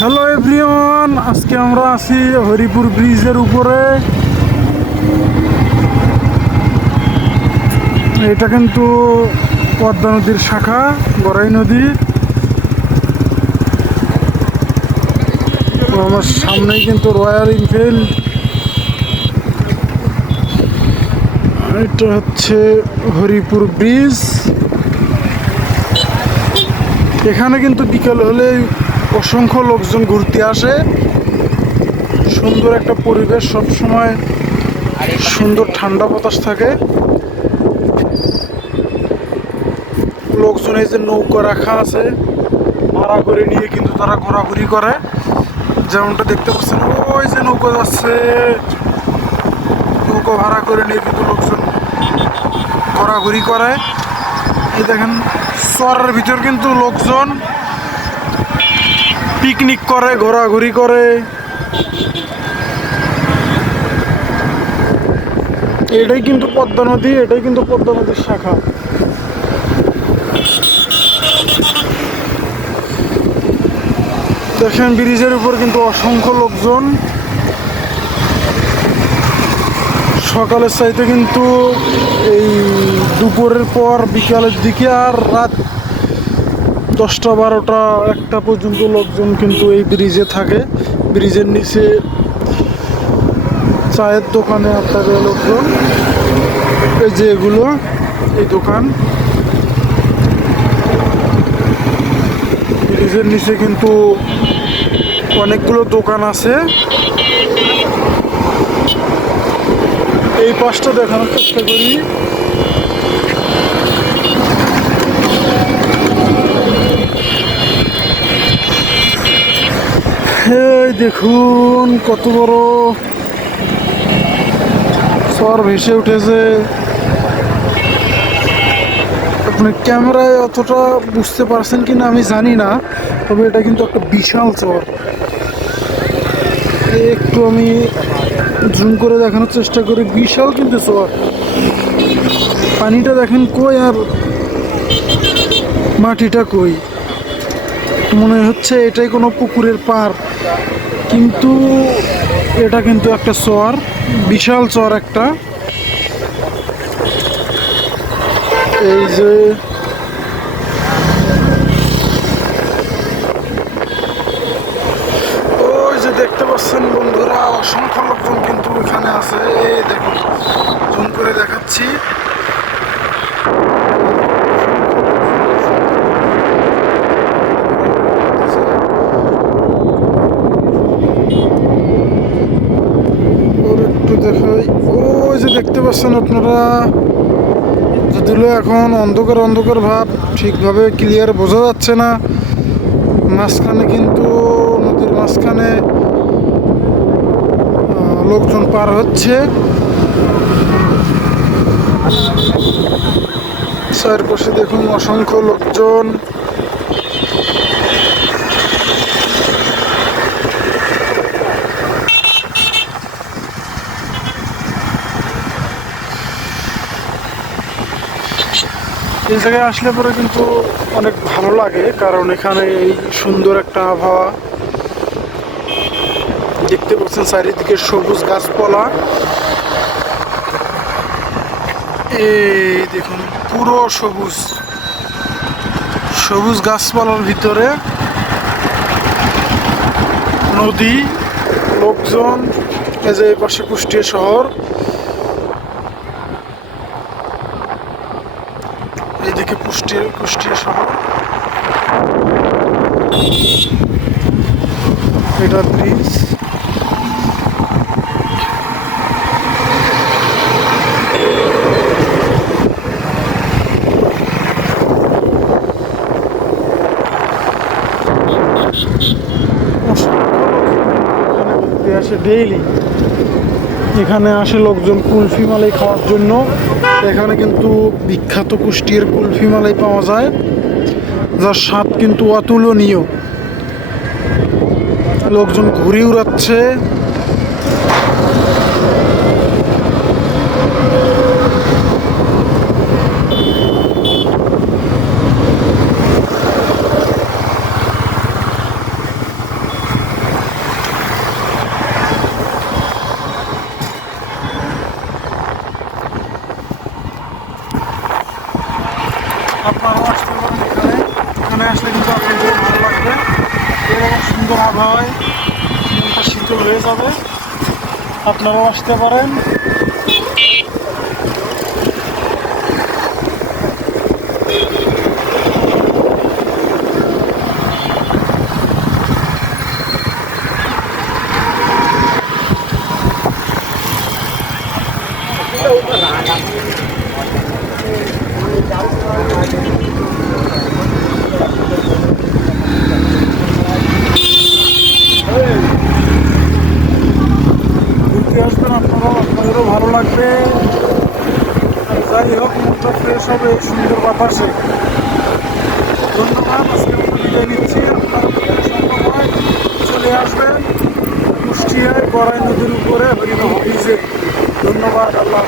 Hello everyone আজকে আমরা আছি হরিপুর ব্রিজের উপরে। এটা কিন্তু পদ্মা নদীর শাখা, গড়াই নদী। আমার সামনেই কিন্তু রয়্যাল এনফিল্ড। এটা হচ্ছে হরিপুর ব্রিজ। এখানে কিন্তু বিকেল হলে অসংখ্য লোকজন ঘুরতে আসে। সুন্দর একটা পরিবেশ সব সময় সুন্দর ঠান্ডা বাতাস থাকে। লোকজন এই যে নৌকা রাখা আছে, ভাড়া করে নিয়ে কিন্তু তারা ঘোরাঘুরি করে। যেমনটা দেখতে পাচ্ছেন, ওই যে নৌকা যাচ্ছে। নৌকা ভাড়া করে নিয়ে কিন্তু লোকজন ঘোরাঘুরি করে। এই দেখেন শহরের ভিতর কিন্তু লোকজন পিকনিক করে, ঘোরাঘুরি করে। এটাই কিন্তু পদ্মা নদী, এটাই কিন্তু পদ্মা নদীর শাখা। দেখেন, ব্রিজের উপর কিন্তু অসংখ্য লোকজন। সকালের চাইতে কিন্তু এই দুপুরের পর বিকালের দিকে আর রাত দশটা বারোটা, একটা পর্যন্ত লোকজন কিন্তু এই ব্রিজে থাকে। ব্রিজের নিচে চায়ের দোকানে থাকে লোকজন। এই যে এগুলো, এই দোকান। ব্রিজের নিচে কিন্তু অনেকগুলো দোকান আছে। এই পাশটা দেখানোর চেষ্টা করি। দেখুন কত বড় সর ভেসে উঠেছে। আপনি ক্যামেরায় অতটা বুঝতে পারছেন কি না আমি জানি না, তবে এটা কিন্তু একটা বিশাল চর। একটু আমি জুম করে দেখানোর চেষ্টা করি, বিশাল কিন্তু চর। পানিটা দেখেন কই আর মাটিটা কই? মনে হচ্ছে এটাই কোনো পুকুরের পার কিন্তু এটা কিন্তু একটা চর বিশাল চর একটা। এই যে ওই যে দেখতে পাচ্ছেন বন্ধুরা অসংখ্য লোকজন কিন্তু এখানে আছে এই দেখুন জুম করে দেখাচ্ছি ওর একটু দেখাই। ওই যে দেখতে পাচ্ছেন আপনারা যদিও এখন অন্ধকার অন্ধকার ভাব, ঠিকভাবে ক্লিয়ার বোঝা যাচ্ছে না। মাঝখানে কিন্তু নদীর মাঝখানে লোকজন পার হচ্ছে। চারপাশে দেখুন অসংখ্য লোকজন। এই জায়গায় আসলে পরে কিন্তু অনেক ভালো লাগে, কারণ এখানে এই সুন্দর একটা আবহাওয়া। দেখতে পাচ্ছেন চারিদিকে সবুজ গাছপালা। এই দেখুন, পুরো সবুজ। সবুজ গাছপালার ভিতরে নদী, লোকজন, এই যে পাশে কুষ্টিয়া শহর। এদিকে কুষ্টিয়া কুষ্টিয়া শহর এটা ব্রিজ। আসে ডেইলি এখানে আসে লোকজন কুলফি মালাই খাওয়ার জন্য। এখানে কিন্তু বিখ্যাত কুষ্টির কুলফি মালাই পাওয়া যায়, যার স্বাদ কিন্তু অতুলনীয়। লোকজন ঘুরে উড়াচ্ছে। আবহাওয়ায় মনটা শীতল হয়ে যাবে। আপনারাও আসতে পারেন। ঘুরতে আসবেন আপনারাও আপনাদেরও ভালো লাগবে। যাই হোক মনটা ফ্রেশ হবে সুন্দর বাতাসে। ধন্যবাদ, আজকে বিদায় নিচ্ছি। চলে আসবেন কুষ্টিয়ায়, গড়াই নদীর উপরে হরিণ ব্রিজে ধন্যবাদ, আল্লাহ